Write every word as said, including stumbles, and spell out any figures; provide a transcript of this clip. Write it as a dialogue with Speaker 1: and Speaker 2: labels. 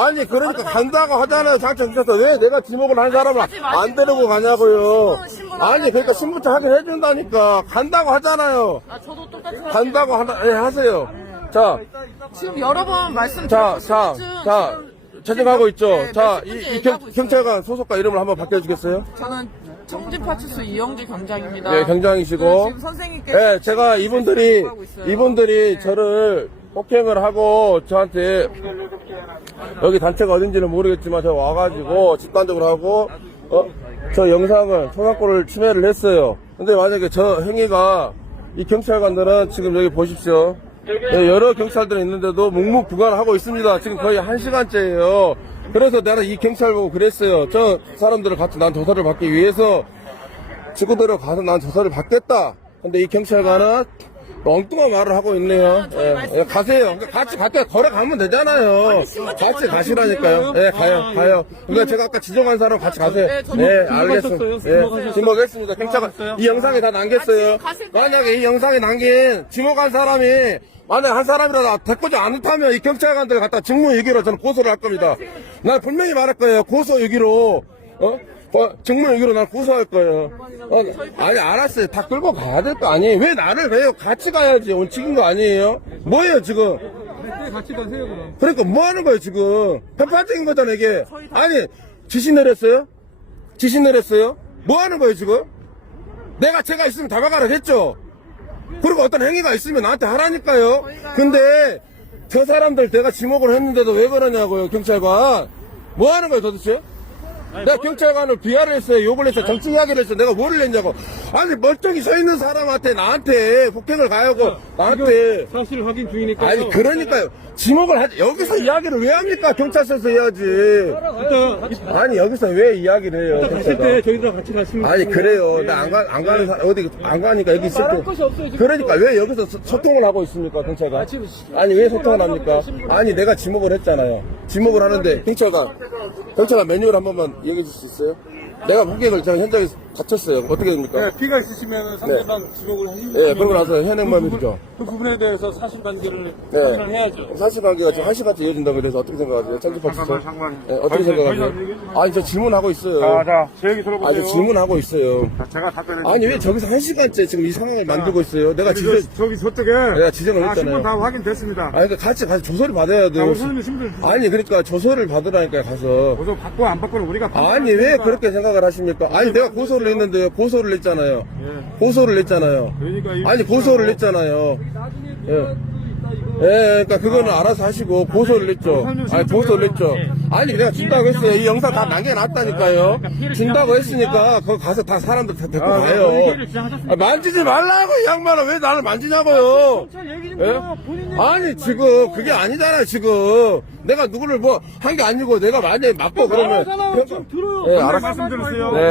Speaker 1: 아니 그러니까 간다고 하잖아요. 장청에서 왜 내가 지목을 한 사람을 안 데리고 가냐고요. 아니 그러니까 신분증 하게 해준다니까. 간다고 하잖아요.
Speaker 2: 아, 저도 똑같이
Speaker 1: 간다고 하나 예, 하세요. 자,
Speaker 2: 지금 여러 번
Speaker 1: 자,
Speaker 2: 말씀드렸고
Speaker 1: 자,
Speaker 2: 신분증
Speaker 1: 자,
Speaker 2: 지금
Speaker 1: 채택하고 있죠.
Speaker 2: 네,
Speaker 1: 자,
Speaker 2: 몇
Speaker 1: 이,
Speaker 2: 번째
Speaker 1: 이
Speaker 2: 얘기하고
Speaker 1: 경,
Speaker 2: 있어요.
Speaker 1: 경찰관 소속과 이름을 한번 바꿔주겠어요?
Speaker 2: 저는 청진파출소 이영기 경장입니다.
Speaker 1: 네, 경장이시고.
Speaker 2: 지금 선생님께서
Speaker 1: 네, 제가 이분들이,
Speaker 2: 하고 있어요.
Speaker 1: 이분들이
Speaker 2: 네.
Speaker 1: 저를 폭행을 하고 저한테 여기 단체가 어딘지는 모르겠지만 저 와가지고 집단적으로 하고, 어, 저 영상을, 초상권을 침해를 했어요. 근데 만약에 저 행위가 이 경찰관들은 지금 여기 보십시오. 네, 여러 경찰들이 있는데도 묵묵부관하고 있습니다. 지금 거의 한 시간째예요. 그래서 나는 이 경찰 보고 그랬어요. 저 사람들을 같이 난 조사를 받기 위해서 친구들을 가서 난 조사를 받겠다. 근데 이 경찰관은 엉뚱한 말을 하고 있네요. 예, 예, 가세요. 그러니까 같이 갈게 걸어가면 되잖아요. 같이 가시라니까요. 예, 가요, 가요. 그러니까 제가 아까 지정한 사람 같이 가세요. 네, 알겠습니다. 예, 지목했습니다. 경찰관 이 영상에 다 남겼어요. 만약에 이 영상에 남긴 지목한 사람이 만약에 한 사람이라도 데리지 않다면 이 경찰관들 갖다 직무유기로 저는 고소를 할 겁니다. 난 분명히 말할 거예요. 고소유기로. 어? 어, 직무유기로 난 고소할 거예요. 어, 아니, 알았어요. 다 끌고 가야 될 거 아니에요. 왜 나를 왜요? 같이 가야지. 오늘 찍은 거 아니에요? 뭐예요, 지금?
Speaker 3: 같이 가세요, 그럼.
Speaker 1: 그러니까 뭐 하는 거예요, 지금? 편파적인 거잖아, 이게. 아니, 지시 내렸어요? 지시 내렸어요? 뭐 하는 거예요, 지금? 내가 제가 있으면 다가가라 했죠? 그리고 어떤 행위가 있으면 나한테 하라니까요. 근데 저 사람들 내가 지목을 했는데도 왜 그러냐고요, 경찰관. 뭐 하는 거예요, 도대체? 내가 경찰관을 비하를 했어요. 욕을 했어요. 정치 이야기를 했어요. 내가 뭐를 했냐고. 아니, 멀쩡히 서 있는 사람한테 나한테 폭행을 가하고 나한테.
Speaker 3: 사실 확인 중이니까.
Speaker 1: 아니, 그러니까요. 지목을 하지. 여기서 이야기를 왜 합니까? 경찰서에서 해야지.
Speaker 3: 이따,
Speaker 1: 아니, 여기서 왜 이야기를 해요?
Speaker 3: 가실 때
Speaker 1: 경찰관.
Speaker 3: 저희랑 같이 가시면.
Speaker 1: 아니, 그래요. 나 안 가, 안 가는 사 어디, 안 가니까 여기 있을 때. 그러니까 왜 여기서 소- 소통을 하고 있습니까, 경찰관? 아니, 왜 소통을 합니까? 아니, 내가 지목을 했잖아요. 지목을 하는데, 경찰관. 경찰관 매뉴얼 한 번만 얘기해 줄 수 있어요? 내가 폭행을 제가 현장에 다쳤어요. 어떻게 됩니까?
Speaker 3: 네, 피가 있으시면 상대방 지목을 하시면.
Speaker 1: 예, 그러고 나서 현행범이죠.
Speaker 3: 그 부분에 대해서 사실관계를
Speaker 1: 네.
Speaker 3: 확인을 해야죠.
Speaker 1: 사실관계가 지금 한 시간째 이어진다고 그래서 어떻게 생각하세요? 청지파출소? 네, 어떻게 생각하세요? 아니, 저 질문하고 있어요.
Speaker 3: 자, 자, 제 얘기
Speaker 1: 아니,
Speaker 3: 들어보세요.
Speaker 1: 저 질문하고 있어요.
Speaker 3: 자, 제가 답변해
Speaker 1: 아니, 왜 저기서 한 시간째 지금 이 상황을 만들고 있어요? 내가 지정,
Speaker 3: 저, 저기 저쪽에.
Speaker 1: 내가 지정을
Speaker 3: 아,
Speaker 1: 했잖아요.
Speaker 3: 신분 다 확인됐습니다.
Speaker 1: 아니, 그러니까 같이 가서 조서를 받아야
Speaker 3: 자,
Speaker 1: 돼요.
Speaker 3: 우선은 신분을 주세요.
Speaker 1: 아니, 그러니까 조서를 받으라니까요, 가서.
Speaker 3: 고소 받고 안 받고는 우리가.
Speaker 1: 아니, 왜 그렇게 생각을 하십니까? 아니, 내가 고소를 했는데요. 고소를 했잖아요.
Speaker 3: 예.
Speaker 1: 고소를 했잖아요.
Speaker 3: 그러니까 이-
Speaker 1: 아니, 고소를 했잖아요. 예. 예, 그러니까 그거는 알아서 하시고 고소를 했죠. 아니, 고소를 했죠. 아니, 내가 준다고 했어요. 이 영상 다 남겨놨다니까요. 준다고 했으니까 거기 가서 다 사람들 다 데리고 가요. 아, 만지지 말라고, 이 양반아. 왜 나를 만지냐고요. 예? 아니, 지금 그게 아니잖아요, 지금. 내가 누구를 뭐 한 게 아니고 내가 만약에 맞고 그러면.
Speaker 3: 좀 들어요.
Speaker 1: 예, 알았어.
Speaker 3: 말씀 들으세요.
Speaker 1: 네.